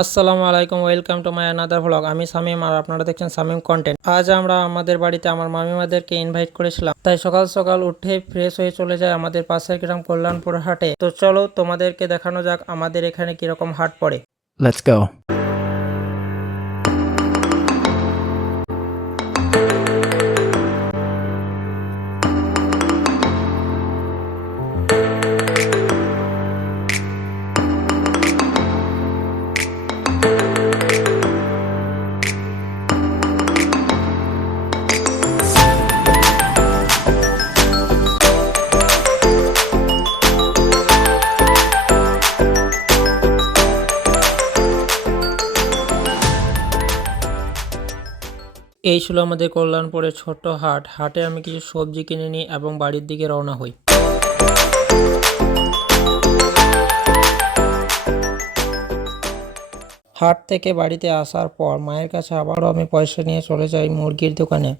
আসসালামু আলাইকুম, welcome to my another vlog আমি সামিম আর আপনারা দেখছেন সামিম কন্টেন্ট আজ আমরা আমাদের বাড়িতে আমার মামিমাদেরকে ইনভাইট করেছিলাম। তাই সকাল সকাল উঠে ফ্রেশ হয়ে চলে যায় আমাদের পাশের গ্রাম কল্যাণপুর হাটে। তো চলো তোমাদেরকে দেখানো যাক আমাদের এখানে কীরকম হাট পড়ে। Let's go. এই ছিল আমাদের কল্যাণপুরের ছোট্ট হাট। হাটে আমি কিছু সবজি কিনে নিই এবং বাড়ির দিকে রওনা হই। হাট থেকে বাড়িতে আসার পর মায়ের কাছে আবারও আমি পয়সা নিয়ে চলে যাই মুরগির দোকানে।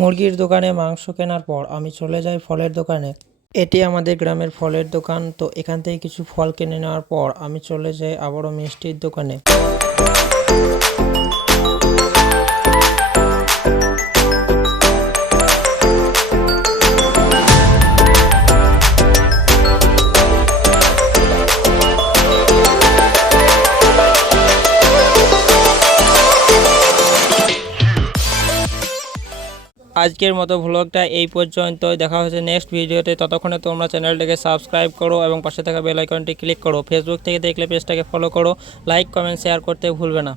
মুরগির দোকানে মাংস কেনার পর আমি চলে যাই ফলের দোকানে। এটি আমাদের গ্রামের ফলের দোকান, তো এখান থেকে কিছু ফল কিনে নেওয়ার পর আমি চলে যাই আবারও মিষ্টির দোকানে। আজকের মতো ভ্লগটা এই পর্যন্ত দেখা হচ্ছে নেক্সট ভিডিওতে ততক্ষণে তোমরা চ্যানেলটাকে সাবস্ক্রাইব করো এবং পাশে থাকা বেলাইকনটি ক্লিক করো। ফেসবুক থেকে দেখলে পেজটাকে ফলো করো। লাইক কমেন্ট শেয়ার করতে ভুলবে না।